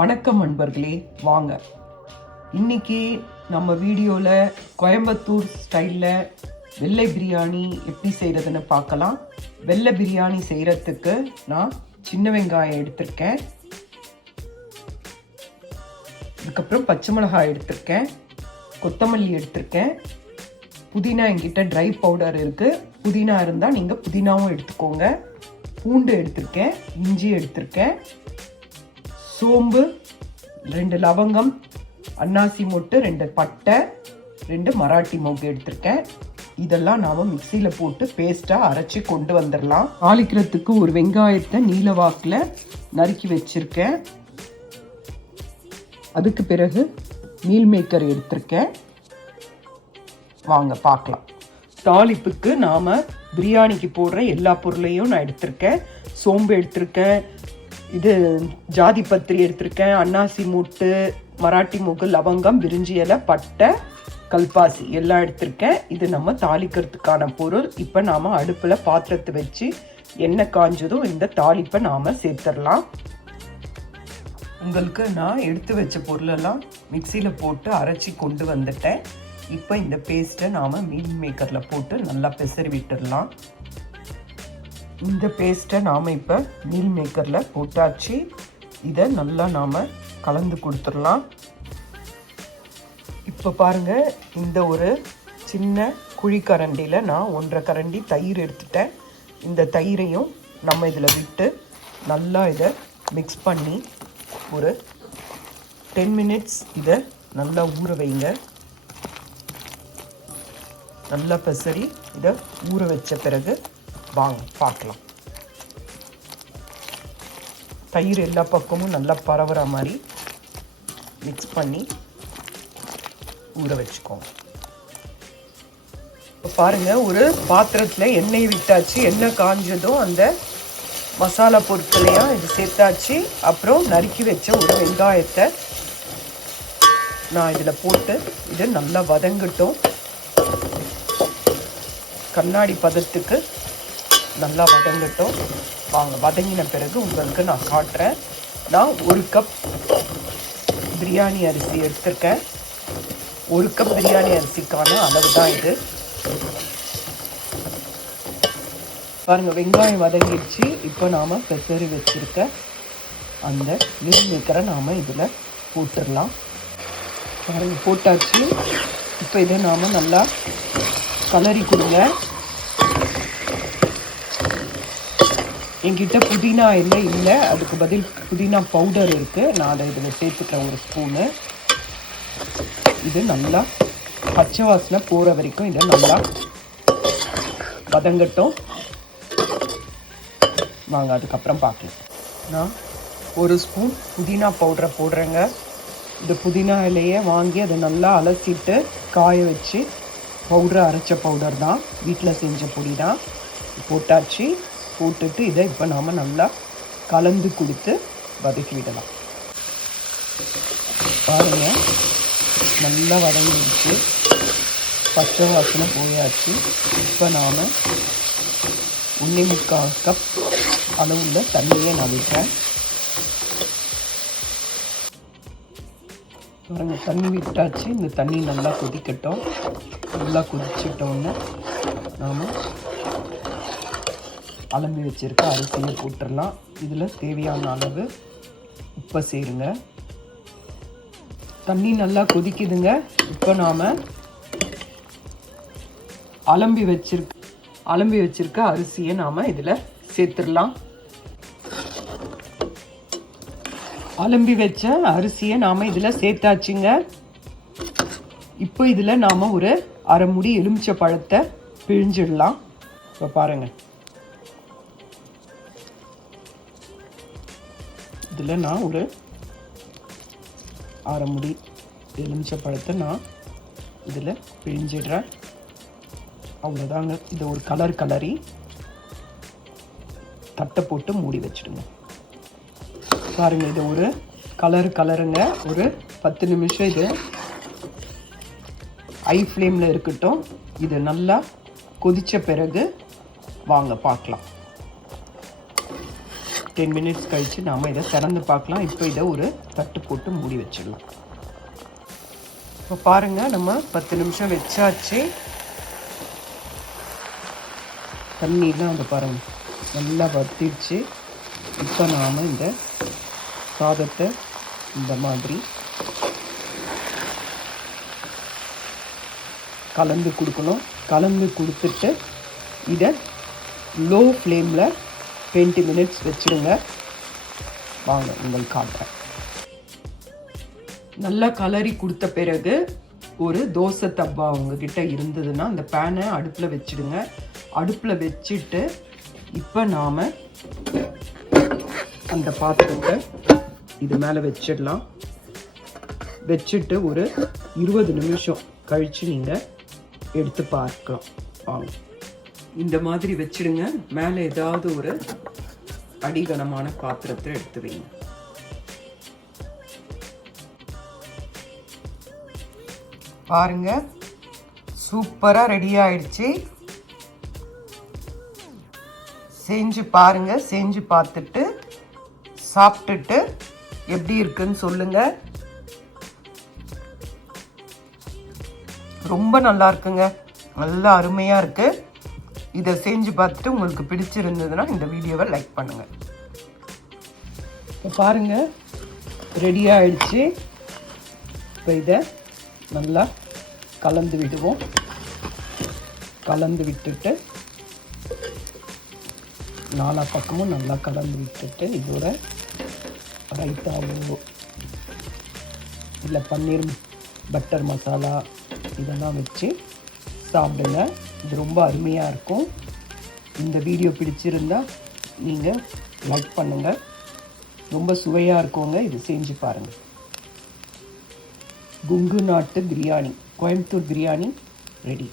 வணக்கம் நண்பர்களே, வாங்க இன்னைக்கு நம்ம வீடியோவில் கோயம்புத்தூர் ஸ்டைலில் வெள்ளை பிரியாணி எப்படி செய்கிறதுன்னு பார்க்கலாம். வெள்ளை பிரியாணி செய்கிறதுக்கு நான் சின்ன வெங்காயம் எடுத்திருக்கேன், அதுக்கப்புறம் பச்சை மிளகாய் எடுத்திருக்கேன், கொத்தமல்லி எடுத்திருக்கேன், புதினா என்கிட்ட ட்ரை பவுடர் இருக்குது, புதினா இருந்தால் நீங்கள் புதினாவும் எடுத்துக்கோங்க, பூண்டு எடுத்திருக்கேன், இஞ்சி எடுத்திருக்கேன், சோம்பு 2 லவங்கம், அன்னாசி மொட்டு 2 பட்டை, 2 மராட்டி மொக்கு எடுத்திருக்கேன். இதெல்லாம் நாம் மிக்சியில் போட்டு பேஸ்ட்டாக அரைச்சி கொண்டு வந்துடலாம். தாளிக்கிறதுக்கு ஒரு வெங்காயத்தை நீல வாக்கில் நறுக்கி வச்சுருக்கேன். அதுக்கு பிறகு மீல் மேக்கர் எடுத்திருக்கேன். வாங்க பார்க்கலாம். தாளிப்புக்கு நாம் பிரியாணிக்கு போடுற எல்லா பொருளையும் நான் எடுத்திருக்கேன். சோம்பு எடுத்திருக்கேன், இது ஜாதி பத்திரி எடுத்திருக்கேன், அன்னாசி மூட்டு, மராட்டி மூக்கு, லவங்கம், பிரிஞ்சி இலை, பட்டை, கல்பாசி எல்லாம் எடுத்திருக்கேன். இது நம்ம தாளிக்கிறதுக்கான பொருள். இப்போ நாம் அடுப்பில் பாத்திரத்தை வச்சு எண்ணெய் காஞ்சதும் இந்த தாளிப்பை நாம் சேர்த்துடலாம். உங்களுக்கு நான் எடுத்து வச்ச பொருளெல்லாம் மிக்சியில் போட்டு அரைச்சி கொண்டு வந்துட்டேன். இப்போ இந்த பேஸ்ட்டை நாம் மீல் மேக்கரில் போட்டு நல்லா பெசரி விட்டுடலாம். இந்த பேஸ்ட்டை நாம் இப்போ மீல் மேக்கரில் போட்டாச்சு. இதை நல்லா நாம் கலந்து கொடுத்துடலாம். இப்போ பாருங்கள், இந்த ஒரு சின்ன குழிக்கரண்டியில் நான் 1.5 கரண்டி தயிர் எடுத்துட்டேன். இந்த தயிரையும் நம்ம இதில் விட்டு நல்லா இதை மிக்ஸ் பண்ணி ஒரு 10 மினிட்ஸ் இதை நல்லா ஊற வைங்க. நல்லா பெசரி இதை ஊற வச்ச பிறகு வாங்க பார்க்கலாம். தயிர் எல்லா பக்கமும் நல்லா பரவுற மாதிரி மிக்ஸ் பண்ணி ஊற வச்சுக்கோங்க. இப்போ பாருங்கள், ஒரு பாத்திரத்தில் எண்ணெய் விட்டாச்சு. எண்ணெய் காஞ்சதும் அந்த மசாலா பொருட்களையும் இது சேர்த்தாச்சு. அப்புறம் நறுக்கி வச்ச ஒரு வெங்காயத்தை நான் இதில் போட்டு இது நல்லா வதங்கட்டும். கண்ணாடி பதத்துக்கு நல்லா வதங்கட்டும். வாங்க, வதங்கின பிறகு உங்களுக்கு நான் காட்டுறேன். நான் 1 கப் பிரியாணி அரிசி எடுத்திருக்கேன். 1 கப் பிரியாணி அரிசிக்கான அளவு தான் இது. பாருங்கள், வெங்காயம் வதங்கிடுச்சு. இப்போ நாம் பெசரி வச்சுருக்க அந்த மீல் மேக்கரை நாம் இதில் போட்டுடலாம். பாருங்கள், போட்டாச்சு. இப்போ இதை நாம் நல்லா கலரி கொடுங்க. என்கிட்ட புதினா இல்லை, அதுக்கு பதில் புதினா பவுடர் இருக்குது. நான் அதை இதில் சேர்த்துக்கிறேன் 1 ஸ்பூனு. இது நல்லா பச்சை வாசனை போகிற வரைக்கும் இதை நல்லா வதங்கட்டும். வாங்க, அதுக்கப்புறம் பார்க்கலாம். நான் 1 ஸ்பூன் புதினா பவுடரை போடுறேங்க. இந்த புதினா இலையை வாங்கி அதை நல்லா அலசிட்டு காய வச்சு பவுடரை அரைச்ச பவுடர் தான், வீட்டில் செஞ்ச பொடி தான். போட்டாச்சு. போட்டுட்டு இதை இப்போ நாம் நல்லா கலந்து கொடுத்து வதக்கி விடலாம். பாருங்கள், நல்லா வதங்கிடுச்சு, பச்சை வாசனை போயாச்சு. இப்போ நாம் 1.25 கப் அளவுள்ள தண்ணியை நான் விட்டேன். பாருங்கள், தண்ணி விட்டாச்சு. இந்த தண்ணி நல்லா கொதிக்கட்டும். நல்லா கொதிச்சிட்டோன்னு நாம் அலம்பி வச்சுருக்க அரிசியை போட்டுடலாம். இதில் தேவையான அளவு உப்பை சேருங்க. தண்ணி நல்லா கொதிக்குதுங்க. இப்போ நாம் அலம்பி வச்சிருக்க அரிசியை நாம் இதில் சேர்த்துடலாம். அலம்பி வச்ச அரிசியை நாம் இதில் சேர்த்தாச்சுங்க. இப்போ இதில் நாம் ஒரு 1/2 மூடி எலுமிச்சை பழத்தை பிழிஞ்சிடலாம். இப்போ பாருங்கள், இதில் நான் ஒரு 1/2 மூடி எலுமிச்சை பழத்தை நான் இதில் பிழிஞ்சிடுறேன். அவ்வளோதாங்க. இதை ஒரு கலரி தட்டை போட்டு மூடி வச்சுடுங்க. பாருங்கள், இது ஒரு கலருங்க. ஒரு 10 நிமிஷம் இது ஹை ஃப்ளேமில் இருக்கட்டும். இது நல்லா கொதித்த பிறகு வாங்க பார்க்கலாம். 10 மினிட்ஸ் கழித்து நாம் இதை திறந்து பார்க்கலாம். இப்போ இதை ஒரு தட்டு போட்டு மூடி வச்சிடலாம். இப்போ பாருங்கள், நம்ம 10 நிமிஷம் வச்சாச்சு. தண்ணிலாம் அதை பாருங்கள் நல்லா வத்திடுச்சு. இப்போ நாம் இந்த சாதத்தை இந்த மாதிரி கலந்து கொடுக்கணும். கலந்து கொடுத்துட்டு இதை லோ ஃப்ளேமில் 20 மினிட்ஸ் வச்சுடுங்க. வாங்க உங்களுக்கு காட்டுறேன். நல்லா கலரி கொடுத்த பிறகு ஒரு தோசை தப்பா உங்ககிட்ட இருந்ததுன்னா அந்த பேனை அடுப்பில் வச்சுடுங்க. அடுப்பில் வச்சுட்டு இப்போ நாம் அந்த பாத்திரத்தை இது மேலே வச்சிடலாம். வச்சுட்டு ஒரு 20 நிமிஷம் கழித்து நீங்கள் எடுத்து பார்க்கலாம். வாங்க, இந்த மாதிரி வச்சிடுங்க. மேலே ஏதாவது ஒரு அடிகனமான பாத்திரத்தை எடுத்து வைங்க. பாருங்க, சூப்பராக ரெடி ஆயிடுச்சு. செஞ்சு பாருங்க. செஞ்சு பார்த்துட்டு சாப்பிட்டுட்டு எப்படி இருக்குன்னு சொல்லுங்க. ரொம்ப நல்லா இருக்குங்க, நல்லா அருமையாக இருக்குது. இதை செஞ்சு பார்த்துட்டு உங்களுக்கு பிடிச்சிருந்ததுன்னா இந்த வீடியோவை லைக் பண்ணுங்கள். இப்போ பாருங்கள், ரெடி ஆயிடுச்சு. இப்போ இதை நல்லா கலந்து விடுவோம். கலந்து விட்டுட்டு நாலா பக்கமும் நல்லா கலந்து விட்டுட்டு இதோட ரைத்தாவோ இல்லை பன்னீர் பட்டர் மசாலா இதெல்லாம் வச்சு சாப்பிடுங்க. இது ரொம்ப அருமையாக இருக்கும். இந்த வீடியோ பிடிச்சிருந்தா நீங்கள் லைக் பண்ணுங்கள். ரொம்ப சுவையாக இருக்குங்க. இது செஞ்சு பாருங்கள். குங்கு நாட்டு பிரியாணி, கோயம்புத்தூர் பிரியாணி ரெடி.